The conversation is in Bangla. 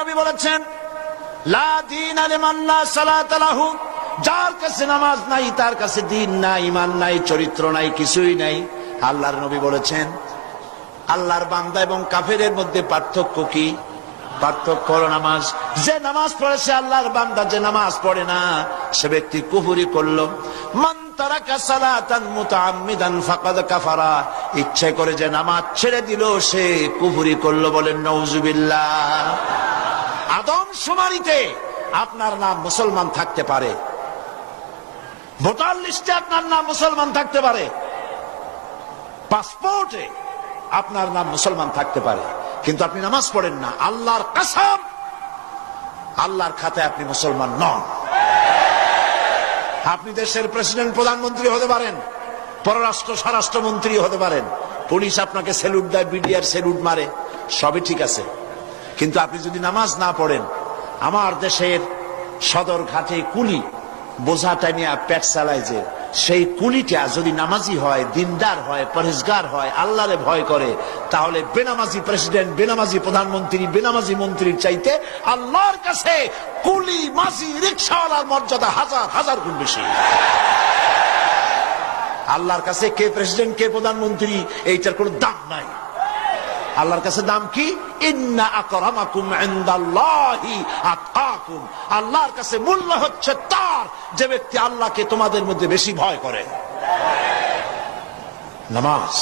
নবী বলেছেন, লা দীনা লিমান লা সালাতা লাহু, যার কাছে নামাজ নাই তার কাছে দ্বীন নাই, ঈমান নাই, চরিত্র নাই, কিছুই নাই। আল্লাহর নবী বলেছেন, আল্লাহর বান্দা এবং কাফেরের মধ্যে পার্থক্য কি? পার্থক্য হলো নামাজ। যে নামাজ পড়েছে আল্লাহর বান্দা, যে নামাজ পড়ে না সে ব্যক্তি কুফরি করলো। মান তারাকা সালাতান মুতাআম্মিদান ফাকাদ কাফারা, ইচ্ছে করে যে নামাজ ছেড়ে দিল সে কুফরি করলো। বলেন নাউজুবিল্লাহ। আদমশুমারিতে আপনার নাম মুসলমান থাকতে পারে, ভোটার লিস্টে আপনার নাম মুসলমান থাকতে পারে, পাসপোর্টে আপনার নাম মুসলমান থাকতে পারে, কিন্তু আপনি নামাজ পড়েন না, আল্লাহর কসম আল্লাহর খাতায় আপনি মুসলমান নন। আপনি দেশের প্রেসিডেন্ট, প্রধানমন্ত্রী হতে পারেন, পররাষ্ট্র স্বরাষ্ট্রমন্ত্রী হতে পারেন, পুলিশ আপনাকে স্যালুট দেয়, বিডিআর স্যালুট মারে, সবই ঠিক আছে, কিন্তু আপনি যদি নামাজ না পড়েন, আমার দেশের সদর ঘাটে কুলি বোঝাটা নিয়ে পেট চালায়, যে সেই কুলিটা যদি নামাজি হয়, দিনদার হয়, পরহেজগার হয়, আল্লাহরে ভয় করে, তাহলে বেনামাজি প্রেসিডেন্ট, বেনামাজি প্রধানমন্ত্রী, বেনামাজি মন্ত্রীর চাইতে আল্লাহর কাছে কুলি, মাঝি, রিকশাওয়ালার মর্যাদা হাজার হাজার গুণ বেশি। আল্লাহর কাছে কে প্রেসিডেন্ট, কে প্রধানমন্ত্রী, এইটার কোনো দাম নাই। আল্লাহর কাছে দাম কি? ইন্না আকরামাকুম ইনদাল্লাহি আতকাকুম। আল্লাহর কাছে মূল্য হচ্ছে তার যে ব্যক্তি আল্লাহকে তোমাদের মধ্যে বেশি ভয় করে। নামাজ